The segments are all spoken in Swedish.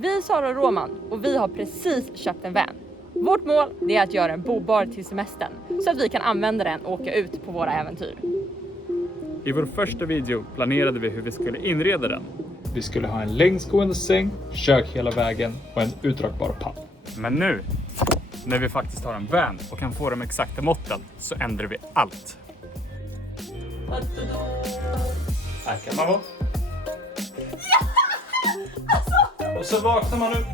Vi är Sara och Roman och vi har precis köpt en van. Vårt mål är att göra en bobar till semestern så att vi kan använda den och åka ut på våra äventyr. I vår första video planerade vi hur vi skulle inreda den. Vi skulle ha en längsgående säng, kök hela vägen och en utdragbar pall. Men nu, när vi faktiskt har en van och kan få de exakta måtten, så ändrar vi allt. Här kan man vara. Och så vaknar man upp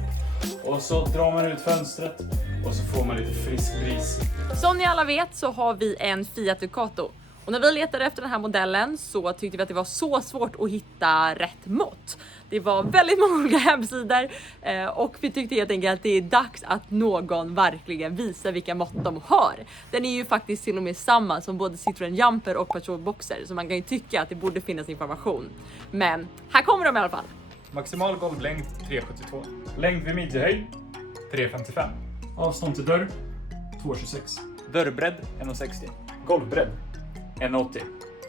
och så drar man ut fönstret och så får man lite frisk bris. Som ni alla vet så har vi en Fiat Ducato. Och när vi letade efter den här modellen så tyckte vi att det var så svårt att hitta rätt mått. Det var väldigt många olika hemsidor och vi tyckte helt enkelt att det är dags att någon verkligen visar vilka mått de har. Den är ju faktiskt till och med samma som både Citroën Jumper och Patrol Boxer, så man kan ju tycka att det borde finnas information. Men här kommer de i alla fall. Maximal golvlängd 3,72. Längd vid midjehöjd 3,55. Avstånd till dörr 2,26. Dörrbredd 1,60. Golvbredd 1,80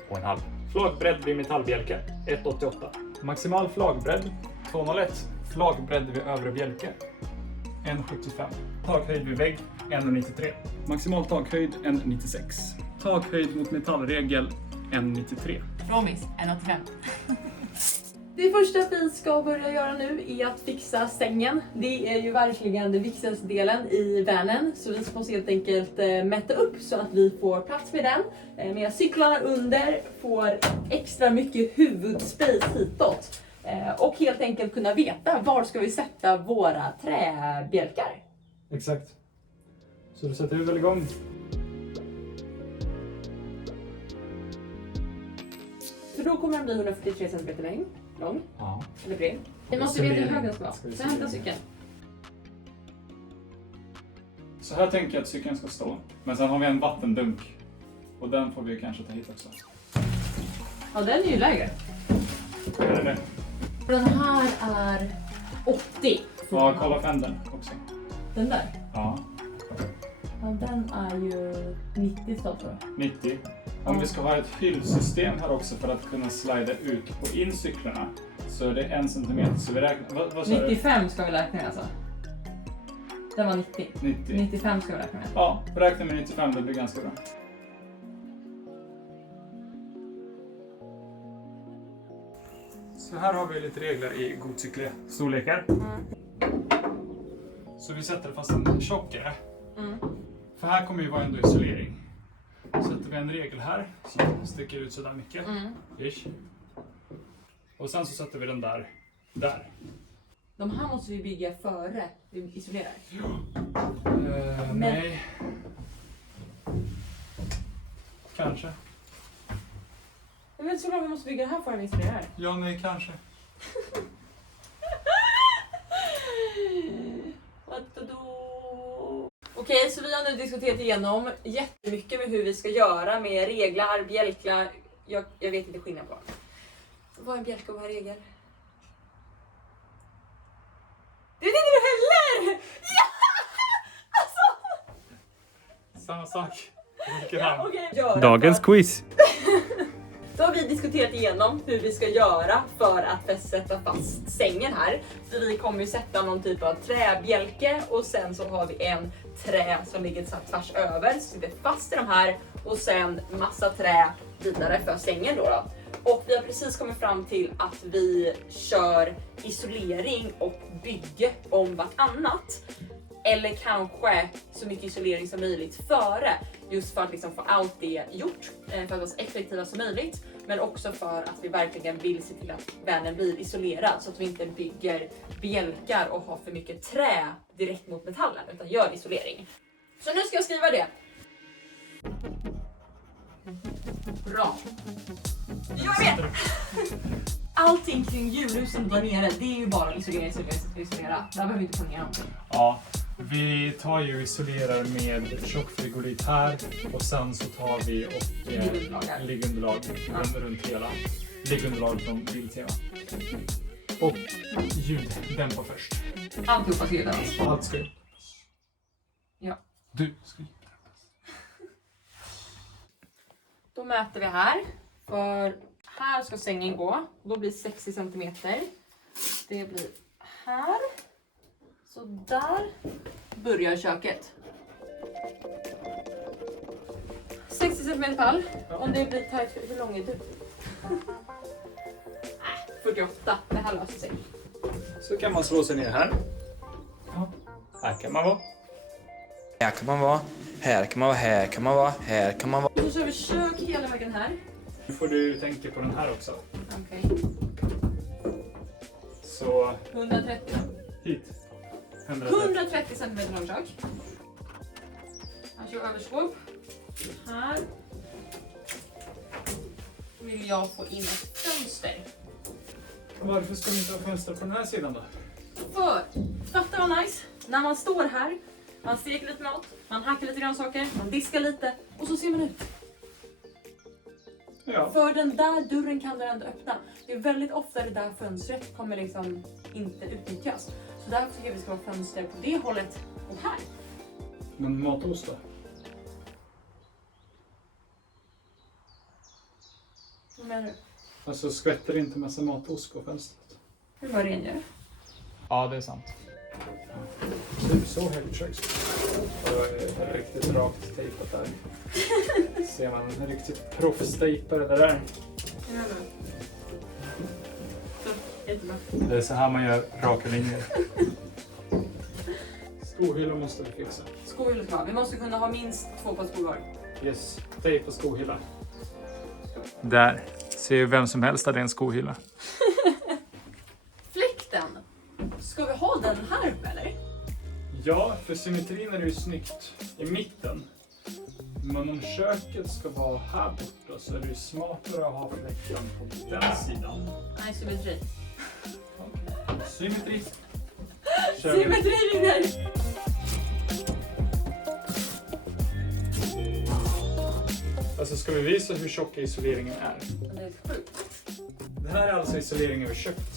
och en halv. Flagbredd vid metallbjälke 1,88. Maximal flagbredd 2,01. Flagbredd vid övre bjälke 1,75. Takhöjd vid vägg 1,93. Maximal takhöjd 1,96. Takhöjd mot metallregel 1,93. Promis 1,85. Det första vi ska börja göra nu är att fixa sängen. Det är ju verkligen den viktigaste delen i vanen. Så vi måste helt enkelt mäta upp så att vi får plats med den. Med cyklarna under får extra mycket huvudspace hitåt. Och helt enkelt kunna veta var ska vi sätta våra träbjälkar. Exakt. Så du sätter väl igång. För då kommer den bli 143 cm lång. Ja. Eller bred. Vi måste veta hur hög den ska vara. Så hämta cykeln. Så här tänker jag att cykeln ska stå. Men sen har vi en vattendunk. Och den får vi kanske ta hit också. Ja, den är ju lägre. Är det det? Den här är 80. Ja, kolla fänden också. Den där? Ja. Ja, den är ju 90 står tror jag. 90. Om vi ska ha ett hyllsystem här också för att kunna slida ut och in cyklarna, så är det 1 centimeter. Så vi räknar... Vad sa 95 ska vi räkna med alltså. Den var 90. 90. 95 ska vi räkna med. Ja, räkna med 95, det blir ganska bra. Så här har vi lite regler i godcykliga storlekar. Så vi sätter fast en tjockare. För här kommer ju vara ändå isolering. Sätter vi en regel här som sticker ut sådär mycket. Ish. Och sen så sätter vi den där. De här måste vi bygga före vi isolerar. Nej. Kanske. Jag vet så långt vi måste bygga det här före vi isolerar. Ja, nej, kanske. Okej, så vi har nu diskuterat igenom jättemycket med hur vi ska göra med reglar, bjälklar. Jag vet inte skillnad på dem. Vad är en bjälke och vad är regel? Det vet inte du heller! Ja! Alltså! Samma sak. Ja, okay. Dagens quiz. Då har vi diskuterat igenom hur vi ska göra för att sätta fast sängen här. Så vi kommer ju sätta någon typ av träbjälke och sen så har vi en trä som ligger tvärs över. Så sitter fast i de här och sen massa trä vidare för sängen då. Och vi har precis kommit fram till att vi kör isolering och bygge om vartannat. Eller kanske så mycket isolering som möjligt före. Just för att liksom få allt det gjort. För att vara så effektiva som möjligt. Men också för att vi verkligen vill se till att vanen blir isolerad. Så att vi inte bygger bjälkar och har för mycket trä direkt mot metallen. Utan gör isolering. Så nu ska jag skriva det. Bra. Jag vet! Allting kring julhusen där nere, det är ju bara isolera. Där behöver vi inte få ner någonting. Ja, vi tar ju isolerar med tjockfrigolit här och sen så tar vi och liggunderlag runt hela. Liggunderlag från Biltema. Och ljuddämpa först. Alltihopa ska ljudämpas. Allt ska. Ja. Du ska ljudämpas. Då mäter vi här. För här ska sängen gå. Då blir 60 cm. Det blir här. Så där börjar köket. 60 cm pall. Om det blir tajt, hur lång är du? 48, det här löser sig. Så kan man slå sig ner här. Ja. Här kan man vara. Här kan man vara, här kan man vara, här kan man vara, här kan man vara. Så kör vi kök hela vägen här. Nu får du tänka på den här också. Okej. Så 130. hit. 130 cm långkök. Här kör överskåp. Här vill jag få in ett fönster. Varför ska vi inte ha fönster på den här sidan då? För, fatta vad nice. När man står här, man steker lite mat, man hackar lite grönsaker, man diskar lite och så ser man ut. Ja. För den där dörren kan du ändå öppna. Det är väldigt ofta det där fönstret kommer liksom inte utnyttjas. Så därför tycker jag vi ska ha fönster på det hållet och här. Men matost då? Vad menar du? Alltså skvätter inte massa matost på fönstret? Hur var det nu? Ja, det är sant. Typ så högt köksbord. Och riktigt rakt tejpat där. Ser man en riktigt proffstejpare det där. Jättebra. Det är så här man gör raka linjer. Skohylla måste vi fixa. Skohylla ska vi. Vi måste kunna ha minst 2 par skor var. Yes, tejp och skohylla. Där ser ju vem som helst att det är en skohylla. Fläkten. Ska vi ha den här uppe eller? Ja, för symmetrin är det ju snyggt i mitten. Men om köket ska vara här borta så är det ju smartare att ha fläkten på den sidan. Nej, symmetri. Symmetri. Symmetri vinner! Alltså ska vi visa hur tjock isoleringen är? Det är sjukt. Det här är alltså isoleringen vi köpt.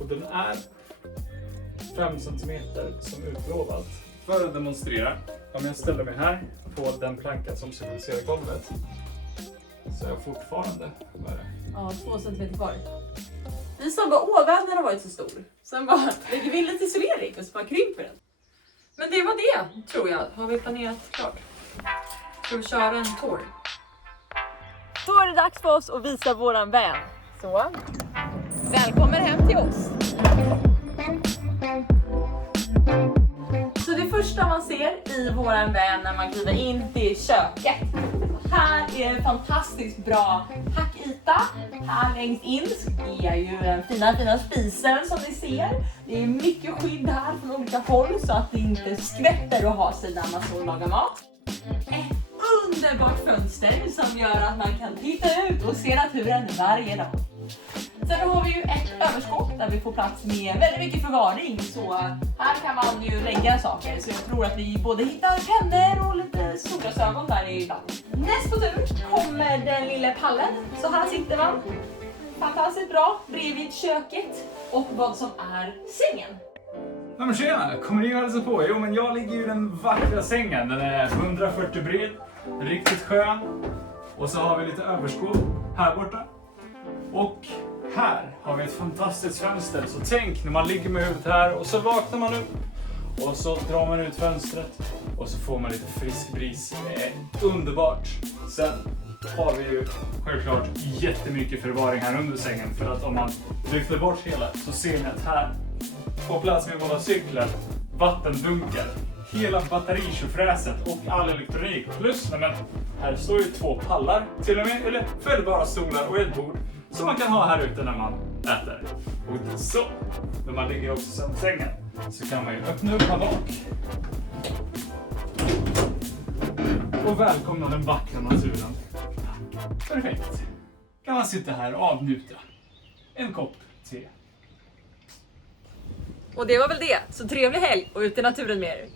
Och den är 5 cm som utlovat. För att demonstrera, om jag ställer mig här på den plankan som symboliserar golvet så är jag fortfarande, vad är det? Ja, 2 cm kvar. Vi sa bara, vännen har varit så stor. Sen bara, lägger vi in lite isolering och så bara krymper den. Men det var det, tror jag. Har vi planerat klart? Ska vi köra en tour? Då är det dags för oss att visa våran van. Så, välkommen hem till oss. Så det första man ser i våran van när man kliver in, det är köket. Här är en fantastiskt bra hackyta. Här längst in är ju den fina spisen som ni ser. Det är mycket skydd här från olika håll så att det inte skvätter att ha sig när man står och lagar mat. Ett underbart fönster som gör att man kan titta ut och se naturen varje dag. Sen har vi ju ett överskåp där vi får plats med väldigt mycket förvaring. Så här kan man ju lägga saker. Så jag tror att vi både hittar pennor och lite solglasögon där ibland. Näst på tur kommer den lilla pallen. Så här sitter man. Fantastiskt bra bredvid köket och vad som är sängen. Ja men tjena, kommer ni och hälsa på? Jo men jag ligger ju i den vackra sängen. Den är 140 bred, riktigt skön. Och så har vi lite överskåp här borta. Och här har vi ett fantastiskt fönster. Så tänk när man ligger med huvudet här och så vaknar man upp. Och så drar man ut fönstret och så får man lite frisk bris. Det är underbart. Sen har vi ju självklart jättemycket förvaring här under sängen. För att om man lyfter bort hela så ser ni att här på plats med våra cyklar, vattendunkar, hela batteritjofräset och all elektronik. Plus, men här står ju 2 pallar till och med, eller fällbara stolar och ett bord som man kan ha här ute när man äter. Och så, när man ligger också som sängen så kan man ju öppna upp här bak. Och välkomna den vackra naturen. Perfekt. Kan man sitta här och avnjuta en kopp te. Och det var väl det. Så trevlig helg och ut i naturen med er.